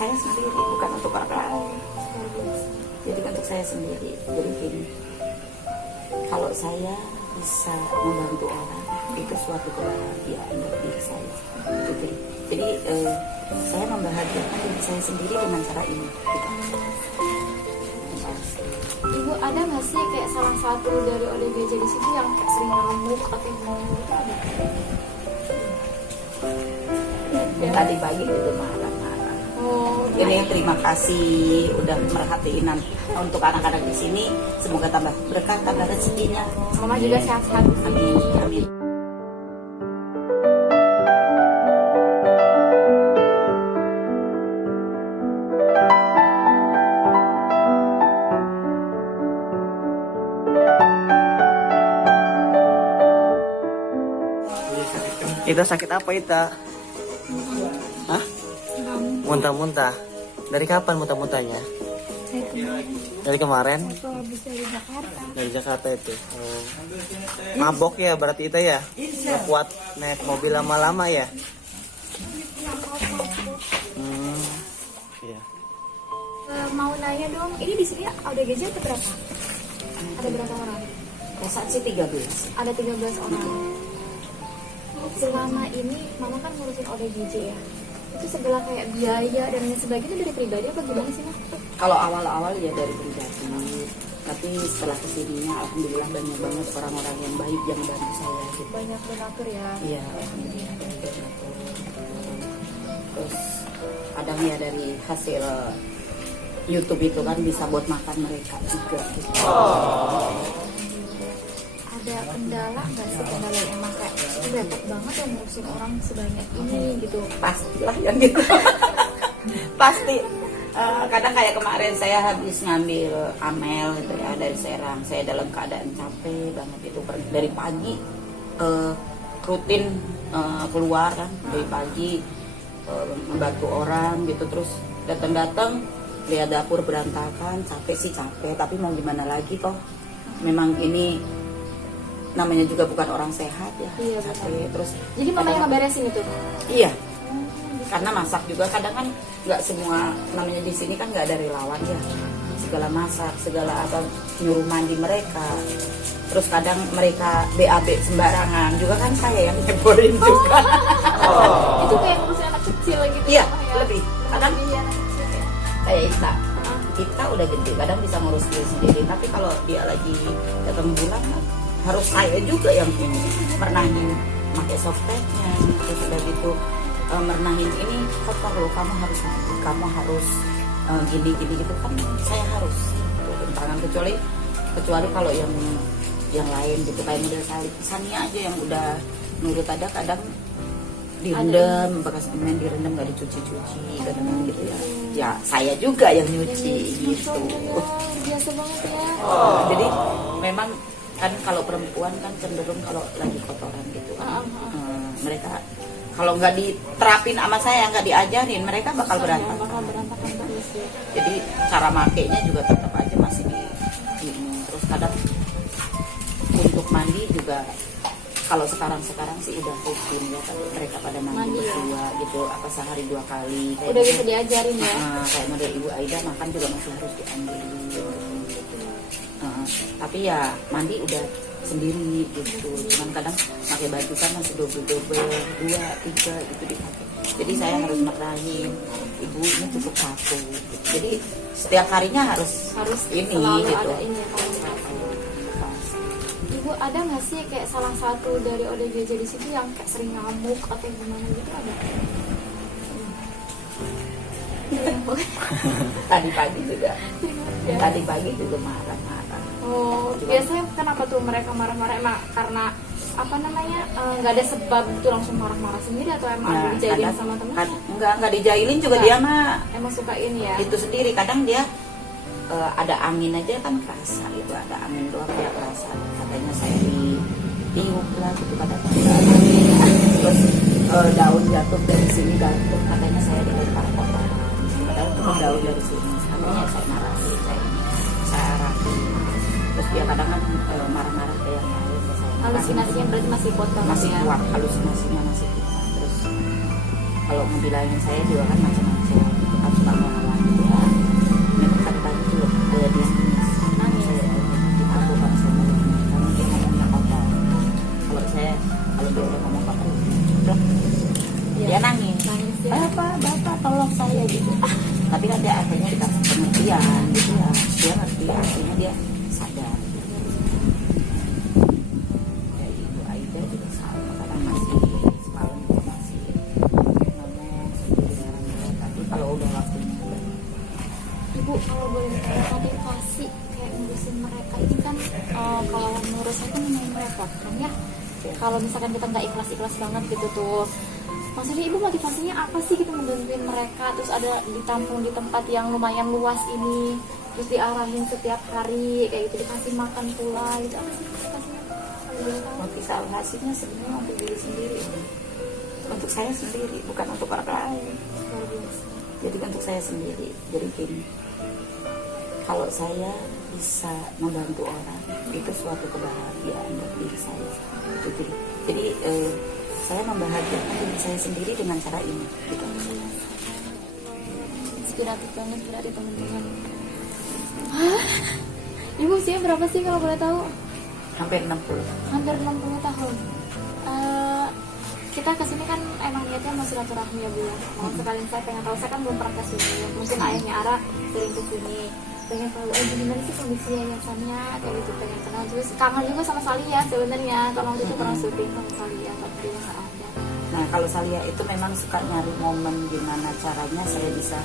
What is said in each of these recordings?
saya sendiri, bukan untuk orang lain. Jadi untuk saya sendiri. Jadi gini, kalau saya bisa membantu orang, itu suatu kebahagiaan buat diri saya. Jadi saya membahagiakan diri saya sendiri dengan cara ini. Ibu ada nggak sih kayak salah satu dari ODGJ di situ yang kayak sering ngamuk atau yang ngomong itu ada? Tadi pagi itu marah-marah. Oh, Ini terima kasih udah merhatiin untuk anak-anak di sini. Semoga tambah berkah, tambah rezekinya. Mama juga sehat-sehat. Amin, amin. Ita sakit apa Ita? Hah? Muntah-muntah. Dari kapan muntah-muntahnya? Dari kemarin? Habis dari Jakarta. Dari Jakarta itu. Oh. Mabok ya berarti Ita ya? Nggak kuat naik mobil lama-lama ya? Iya. Mau nanya dong, ini di sini ODGJ ada berapa? Ada berapa orang? Saat sih 13. Ada 13 orang. Selama ini Mama kan ngurusin ODGJ ya. Itu segala kayak biaya dan lain sebagainya dari pribadi apa gimana sih, Ma? Kalau awal-awal ya dari pribadi, tapi setelah kesininya alhamdulillah banyak banget orang-orang yang baik yang bantu saya gitu. Banyak donatur ya. Iya, alhamdulillah banyak donatur. Terus kadang ya dari hasil YouTube itu kan bisa buat makan mereka juga gitu. Ada kendala nggak sih, kendala yang emang kayak repot banget ya ngurusin orang sebanyak ini gitu? Pastilah yang gitu. Pasti. Kadang kayak kemarin saya habis ngambil amel gitu ya dari Serang. Saya dalam keadaan capek banget itu dari pagi rutin keluar kan dari pagi membantu orang gitu, terus datang-datang lihat dapur berantakan, capek sih capek, tapi mau gimana lagi toh memang ini namanya juga bukan orang sehat ya. Iya, capek. Terus jadi Mama yang ngeberesin itu? iya, karena masak juga kadang kan nggak semua, namanya di sini kan nggak ada relawan ya, segala masak segala apa nyuruh mandi mereka, terus kadang mereka BAB sembarangan juga kan saya yang nyeborin juga. Itu kayak ngurusin anak kecil gitu. Iya, ya? lebih kadang Iya, anak kecil ya. kayak kita udah gede kadang bisa ngurus diri sendiri, tapi kalau dia lagi datang bulan harus saya juga yang merenahin, pakai softteknya, terus udah gitu merenahin ini kotor loh, kamu harus mandi, kamu harus gini gitu kan saya harus tangan, kecuali kalau yang lain gitu kayak model Sania aja yang udah nurut, ada kadang direndam, bekas semen direndam nggak dicuci-cuci kadang gitu ya. Ya saya juga yang nyuci gitu. Biasa banget ya. Jadi memang kan kalau perempuan kan cenderung kalau lagi kotoran gitu kan, mereka kalau nggak diterapin sama saya, nggak diajarin, mereka bakal berantakan. Terus ya. Jadi cara makainya juga tetap aja masih di ini. Terus kadang untuk mandi juga kalau sekarang sih udah rutin ya, tapi mereka pada mandi ya? berdua gitu, apa sehari 2 kali. Kayak Udah bisa diajarin ya. kayak model Ibu Aida makan juga masih harus diambil gitu. Tapi ya mandi udah sendiri gitu, cuman kadang pakai baju kan masih double 2, 3 gitu dipakai. Jadi saya harus marahin ibu, ini cukup 1 gitu. Jadi setiap harinya harus ini selalu gitu. ada ini ya, komunikasi. Ibu ada nggak sih kayak salah satu dari ODGJ di situ yang kayak sering ngamuk atau gimana gitu ada? Tadi pagi juga marah-marah. Oh, biasanya kenapa tuh mereka marah-marah? Emang karena apa namanya, nggak ada sebab itu langsung marah-marah sendiri atau emang ada dijailin sama temen? Enggak dijailin juga dia mah Emang suka ini ya? itu sendiri. Kadang dia ada angin aja kan kerasa gitu, ada angin doang kayak kerasa, katanya saya ditiup lah gitu kadang. Terus daun jatuh dari sini, jatuh katanya saya dilempar kotoran, padahal itu daun dari sini, katanya saya marahin, saya arahin. Terus dia kadang kan marah-marah kayak yang lain, Halusinasinya berarti masih kotor, masih ya? kuat, halusinasinya masih kuat. Terus kalau ngebilangin saya juga kan macam-macam, kan suka saya gitu. Tapi kan dia akhirnya dikasih pengertian gitu ya, dia ngerti, akhirnya dia sadar. Kayak Ibu Aida juga sama, kadang masih semalam juga masih ngomong sendiri dengan dia, tapi kalau udah waktunya Ibu kalau boleh motivasi kayak ngurusin mereka ini kan kalau menurut saya kan memang merepotkan ya. Kalau misalkan kita nggak ikhlas banget gitu tuh, maksudnya ibu motivasinya apa sih gitu membantuin mereka, terus ada ditampung di tempat yang lumayan luas ini, terus diarahin setiap hari kayak gitu, dikasih makan pula gitu, apa sih motivasinya? Kalau boleh tahu. motivasinya sebenarnya untuk diri sendiri, untuk saya sendiri, bukan untuk orang lain. Luar biasa. Jadi untuk saya sendiri. Jadi gini, kalau saya bisa membantu orang, itu suatu kebahagiaan buat diri saya. Jadi saya membahagiakan diri saya sendiri dengan cara ini. Gitu. Inspiratif banget berarti teman-teman. Ibu usia berapa sih kalau boleh tahu? Hampir 60. Hampir 60 tahun. Kita kesini kan emang niatnya mau silaturahmi ya Bu ya. Mau sekalian saya pengen tahu, saya kan belum pernah kesini. Mungkin ayahnya Ara sering kesini. Pengen tahu gimana sih kondisi yayasannya kayak gitu, pengen kenal, terus kangen juga sama Salia sebenarnya. Kalau waktu itu pernah syuting sama Salia tapi dia nggak ada. Nah kalau Salia itu memang suka nyari momen gimana caranya saya bisa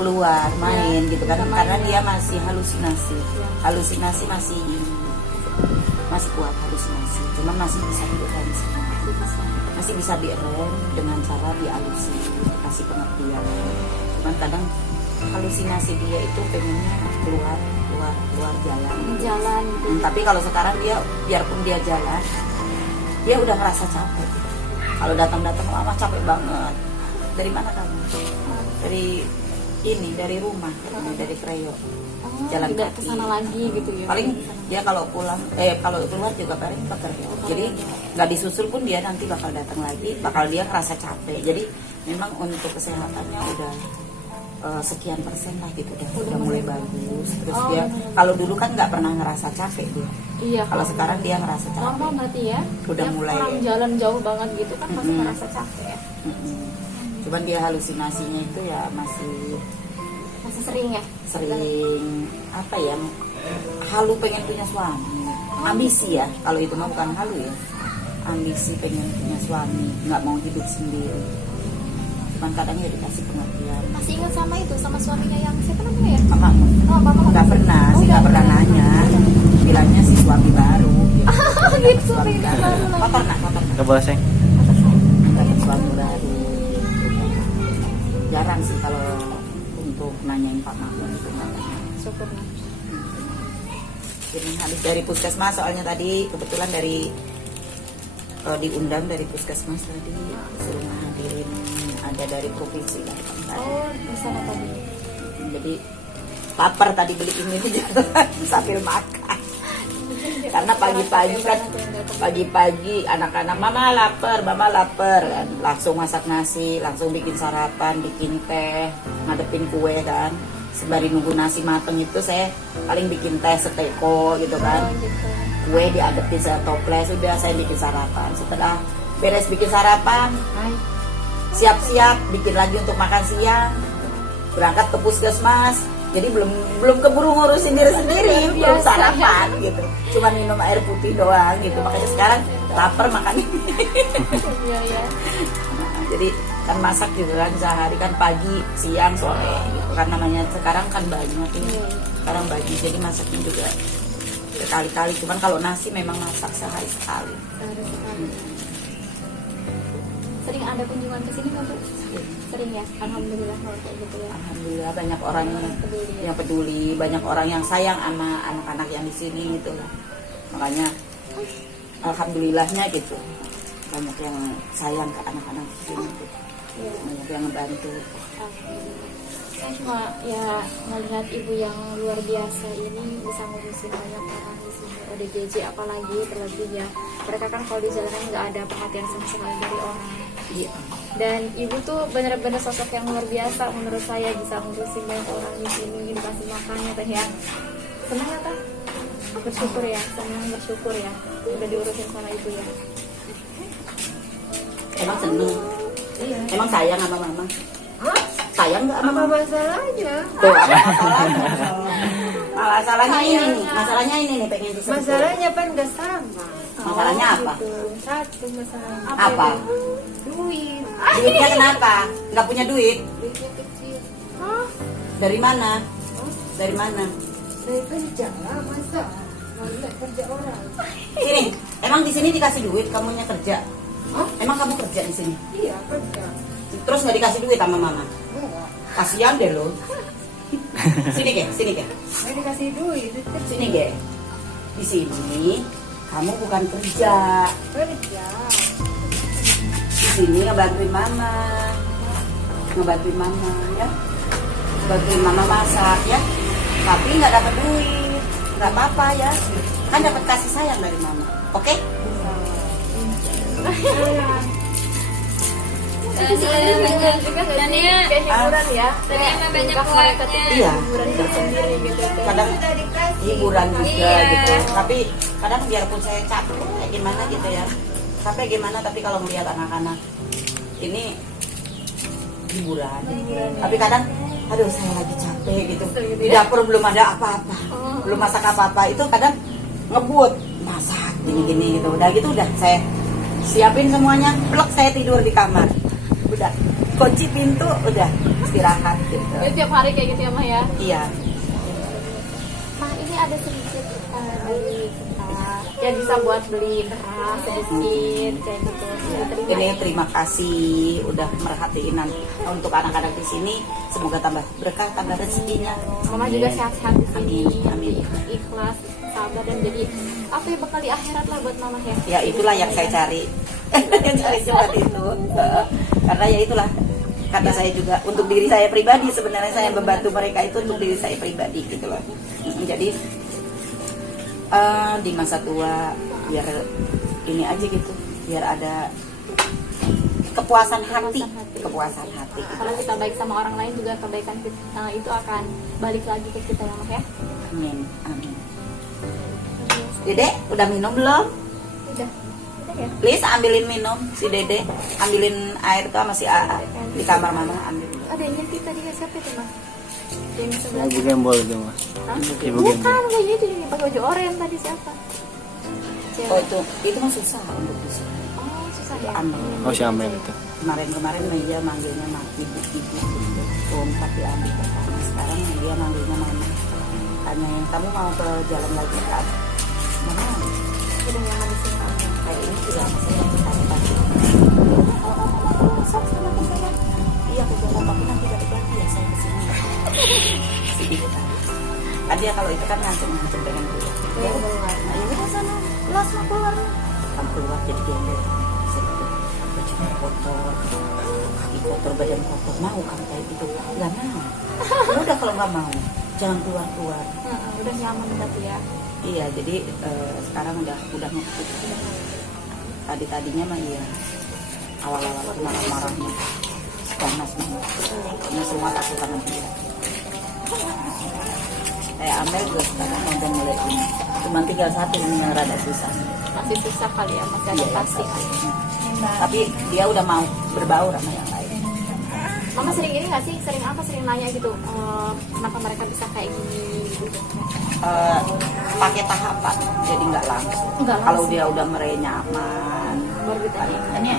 keluar main gitu kan, karena dia masih halusinasi, halusinasi masih kuat halusinasi, cuman masih bisa direm, masih bisa direm dengan cara dialusi, kasih pengertian. Cuman kadang halusinasi dia itu pengennya keluar jalan gitu. Tapi kalau sekarang dia biarpun dia jalan, dia udah ngerasa capek. Kalau datang mama capek banget. Dari mana kamu? Dari rumah, dari Kreo. Jalan tidak kaki. kesana lagi gitu ya. Paling dia kalau pulang, kalau keluar juga paling ke Kreo. Jadi nggak disusul pun dia nanti bakal datang lagi, bakal dia ngerasa capek. Jadi memang untuk kesehatannya udah sekian persen lah gitu, udah mulai bagus. Terus dia kalau dulu kan nggak pernah ngerasa capek dia. Iya. Kalau sekarang dia ngerasa capek. Lama berarti ya. Udah Yang mulai. Orang jalan jauh banget gitu kan masih ngerasa capek. Cuman dia halusinasinya itu ya masih sering ya. Sering apa ya? Halu pengen punya suami. Ambisi ya. Kalau itu mah bukan halu ya. Ambisi pengen punya suami, nggak mau hidup sendiri. Cuman kadang ya dikasih pengertian. Masih ingat sama itu, sama suaminya yang siapa namanya ya? Mamamu. Oh, mama Nggak pernah, sih nggak pernah nanya. Bilangnya si suami baru. Gitu, pengen baru lagi. Kotor nak. Nggak boleh seng. Dapat suami baru. Jarang sih kalau untuk nanyain Pak Mahmud itu nggak pernah. Syukur. Jadi habis dari puskesmas, soalnya tadi kebetulan diundang dari puskesmas tadi, suruh hadirin ada dari provinsi lah. Oh, di sana tadi. Jadi lapar tadi beli ini sambil makan. Karena pagi-pagi anak-anak mama lapar kan. Langsung masak nasi, langsung bikin sarapan, bikin teh, ngadepin kue kan. Sembari nunggu nasi mateng itu saya paling bikin teh seteko gitu kan. Kue diadepin setoples, udah saya bikin sarapan. Setelah beres bikin sarapan, siap-siap bikin lagi untuk makan siang. Berangkat ke puskesmas. Jadi belum keburu ngurusin diri sendiri, belum sarapan gitu. Cuma minum air putih doang gitu. Makanya sekarang lapar makan. Iya. Nah, jadi kan masak gitu kan sehari kan pagi, siang, sore gitu. Kan namanya sekarang kan banyak ini. Sekarang bagi jadi masaknya juga berkali-kali. Cuman kalau nasi memang masak sehari sekali. Sering ada kunjungan ke sini nggak Bu? Sering ya, alhamdulillah kalau kayak gitu ya. Alhamdulillah banyak orang yang peduli, banyak orang yang sayang sama anak-anak yang di sini gitu lah. Makanya alhamdulillahnya gitu. Banyak yang sayang ke anak-anak di sini gitu. Banyak yang ngebantu. Saya cuma ya melihat ibu yang luar biasa ini bisa ngurusin banyak orang di sini. ODGJ apalagi terlebih ya. Mereka kan kalau di jalanan nggak ada perhatian sama sekali dari orang. Iya. Dan ibu tuh benar-benar sosok yang luar biasa menurut saya, bisa ngurusin banyak orang di sini, dikasih makannya teh ya. Senang ya Teh? Bersyukur ya, senang bersyukur ya. Udah diurusin sama ibu ya. Emang seneng? Emang sayang sama mama? sayang nggak sama Apa mama? masalahnya? Tuh, apa masalahnya? Masalahnya ini nih, masalahnya ini nih pengen disebut. Masalahnya kan nggak sama. Masalahnya apa? Gitu. Satu masalahnya. Apa? Duit. Duitnya kenapa? Nggak punya duit? Duitnya kecil. Dari mana? Dari mana? Dari kerja lah, masa? Mau lihat kerja orang. Sini, emang di sini dikasih duit kamunya kerja? Hah? Emang kamu kerja di sini? Iya, kerja. Terus nggak dikasih duit sama mama? Enggak. Kasihan deh lo. Sini Ge, sini Ge. Nggak dikasih duit. Duit kecil. Sini Ge. Di sini kamu bukan kerja. Kerja. Di sini ngebantuin mama. Ngebantuin mama ya. Bantuin mama masak ya. Tapi nggak dapat duit. Nggak apa-apa ya. Kan dapat kasih sayang dari mama. Oke? Dan ya kayak hiburan ya. Tadi emang banyak Nikah mereka tuh Iya. hiburan tersendiri gitu. Kadang Udah dikasih. hiburan juga Iya. gitu. Tapi kadang biarpun saya capek gimana gitu ya. Capek gimana tapi kalau melihat anak-anak ini hiburan. Tapi kadang aduh saya lagi capek gitu. Di dapur belum ada apa-apa. Belum masak apa-apa. Itu kadang ngebut masak gini-gini gitu. Udah gitu udah saya siapin semuanya. Plek saya tidur di kamar. Udah kunci pintu udah istirahat gitu. Jadi tiap hari kayak gitu ya Mah ya. Iya. Mah ini ada sedikit dari kita yang bisa buat beli beras sedikit kayak gitu. Diterima Ini ya. terima kasih udah merhatiin untuk anak-anak di sini. Semoga tambah berkah, tambah rezekinya. Mama juga sehat-sehat di sini. Amin, amin. Ikhlas, sabar dan jadi apa ya bekal di akhirat lah buat mama ya. Ya itulah yang saya cari. Yang cari seperti itu. Karena ya itulah kata saya juga untuk diri saya pribadi sebenarnya saya membantu mereka itu untuk diri saya pribadi gitu loh. Jadi di masa tua biar ini aja gitu, biar ada kepuasan hati. Kalau kita baik sama orang lain juga kebaikan kita itu akan balik lagi ke kita ya Mah ya. Amin, amin. Dede, udah minum belum? Udah ya. Please ambilin minum si Dede, ambilin air tuh sama si AA di kamar mama ambil. Ada yang nyintik tadi ya siapa itu Mah? Yang sebelah. Ibu gembol itu mas. Hah? Ibu Bukan, gembol. kayaknya itu yang pakai baju oranye tadi siapa? Cewek. Oh itu mah susah untuk di sini. Oh, susah ya. Ambil. Oh si Amel itu. Kemarin dia manggilnya ibu-ibu gitu. Kompak diambil ke sana. Sekarang dia manggilnya mama. Tanyain kamu mau ke jalan lagi kan? Mana? Udah nyaman di sini kamu. Kayak ini juga saya pasti. Iya aku jalan tapi nanti balik lagi ya saya kesini. Sedikit aja. Kan dia kalau itu kan ngancem pengen keluar. Ya keluar. Nah ya udah sana. Las mah keluar. Kan keluar jadi gembel. Bajunya kotor, kaki kotor, badan kotor. Mau kamu kayak gitu? Gak mau. Ya udah kalau nggak mau, jangan keluar. Udah nyaman berarti ya. Iya, jadi sekarang udah ngekut. Tadinya mah iya. Awal-awal marah-marahnya panas banget. Ini semua takut sama dia. Kayak Amel juga sekarang udah mulai ini. Cuman tinggal satu ini yang rada susah. Masih susah kali ya, masih Iya, adaptasi. Tapi dia udah mau berbaur sama yang lain. Mama sering ini nggak sih? Sering nanya gitu, kenapa mereka bisa kayak gini gitu? Pakai tahapan, jadi nggak langsung. Nggak Kalau langsung. dia udah mulai nyaman, Baru ditanya. ini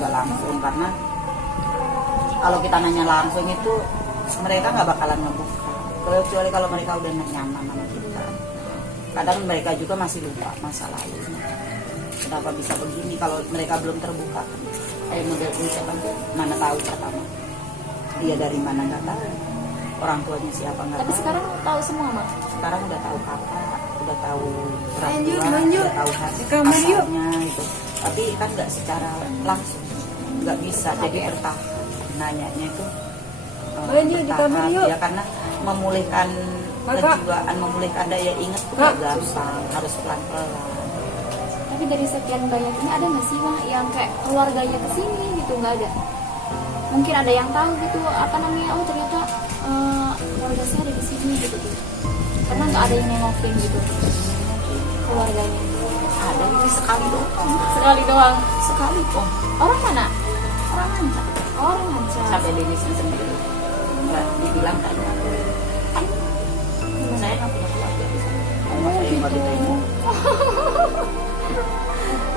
nggak langsung karena kalau kita nanya langsung itu mereka nggak bakalan ngebuka. Kecuali kalau mereka udah nyaman sama kita. Kadang mereka juga masih lupa masa lalunya. Kenapa bisa begini kalau mereka belum terbuka? Kayak model misalkan mana tahu pertama dia dari mana nggak tahu, orang tuanya siapa nggak Tapi tahu. sekarang tahu semua Mama. Sekarang udah tahu kakak, udah tahu orang Lanjut, tua, lanjut. udah tahu hati Di kamar yuk. asalnya gitu. Tapi kan nggak secara langsung, nggak bisa. Jadi bertahap nanyanya itu Lanjut, di kamar yuk. ya karena memulihkan Kakak. kejiwaan, memulihkan daya ingat itu nggak Kak. gampang, harus pelan-pelan. Tapi dari sekian banyak ini ada nggak sih Mah yang kayak keluarganya kesini gitu? Nggak ada. Mungkin ada yang tahu gitu apa namanya? Oh ternyata keluarga saya ada di sini gitu. Karena nggak ada yang nengokin gitu keluarganya. Ada ini sekali doang, Sekali doang. sekali kok. Orang mana? Orang mana? Orang aja. Sampai Lilisnya sendiri nggak dibilang kan saya nggak punya keluarga di sana. Mama saya nggak diterima.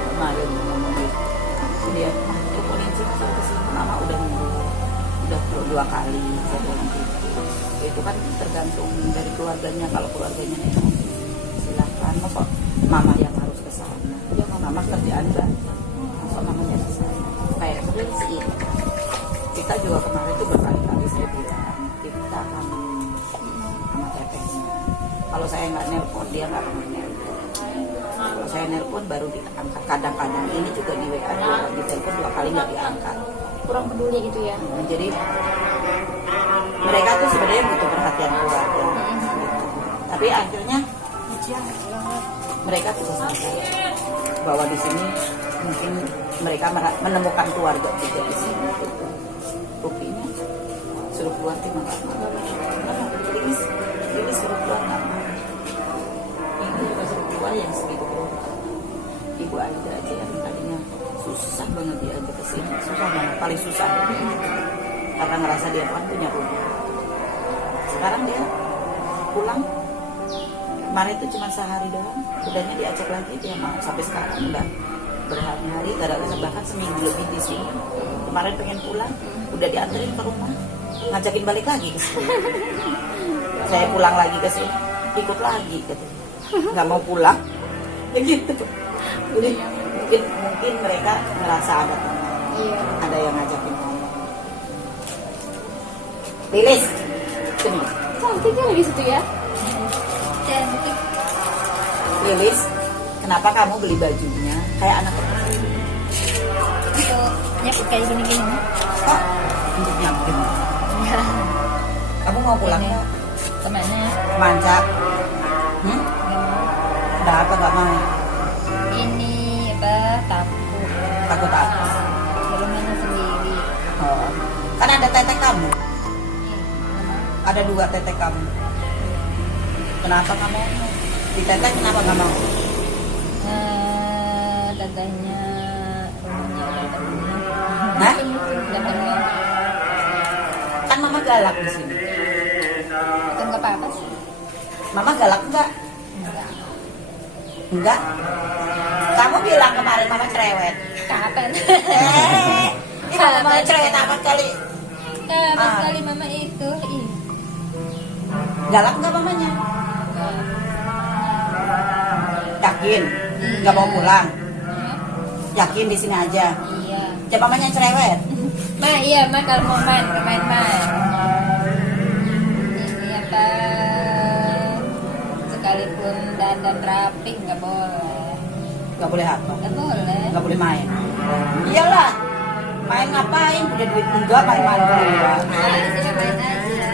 Kemarin ngomong gitu. Dia teleponin sih masuk ke sini. Mama udah nunggu, udah 2 kali saya bilang gitu. Itu kan tergantung dari keluarganya. Kalau keluarganya memang silakan. Kok mama yang harus ke sana? Ya mama kerjaan banyak. Masa mamanya di sana? Kayak sih. Kita juga kemarin tuh berkali-kali saya bilang kita akan sama tetehnya. Kalau saya nggak nelpon dia nggak akan nelpon. Kalau saya nelpon baru diangkat. Kadang-kadang ini juga di WA juga ditelepon 2 kali nggak diangkat. Kurang peduli gitu ya. Jadi mereka tuh sebenarnya butuh perhatian keluarga. Tapi akhirnya mereka juga sadar bahwa di sini mungkin mereka menemukan keluarga juga di sini. Buktinya suruh keluar di malam. Ini suruh keluar nggak mau. Ibu juga suruh keluar yang segitu keluar. Ibu Aida aja yang tadinya susah banget dia ke sini, susah banget, paling susah. Karena ngerasa dia kan punya rumah. Sekarang dia pulang. Kemarin itu cuma sehari doang, udahnya diajak lagi dia mau. Sampai sekarang udah berhari-hari, kadang-kadang bahkan seminggu lebih di sini. Kemarin pengen pulang, udah dianterin ke rumah, ngajakin balik lagi ke sini. Saya pulang lagi ke sini, ikut lagi katanya. Nggak mau pulang, begitu. Jadi mungkin mereka merasa ada teman, ada yang ngajakin ngomong. Lilis, sini. Cantiknya lagi situ ya. Cantik. Lilis, kenapa kamu beli bajunya kayak anak kecil? Untuk nyaput kayak gini-gini. Kok untuk nyapin? Ya. Kamu mau pulang nggak? Kemana? Mancak? Nggak mau. Udah apa gak mau? Ini apa? Takut. Takut apa? Belum mana sendiri. Oh. Kan ada tetek kamu, Ih, nggak mau. ada 2 tetek kamu. Kenapa kamu? Di tetek kenapa gak mau? Tetehnya rumahnya udah penuh. Hah? Udah penuh. Kan mama galak di sini. Itu nggak apa-apa sih. Mama galak enggak? Enggak. Enggak. Kamu bilang kemarin mama cerewet. Kapan? Mama cerewet apa kali? Kapan Ah. kali mama itu? Ih. Galak enggak mamanya? Yakin? Enggak mau pulang? Yakin di sini aja? Iya. Coba mamanya cerewet. Ma, iya, Ma kalau mau main, main. Ini apa? Sekalipun dandan rapi nggak boleh. Nggak boleh apa? Nggak boleh. Nggak boleh main. Iyalah. Main ngapain? Punya duit enggak main-main dulu. Nah, di sini main aja.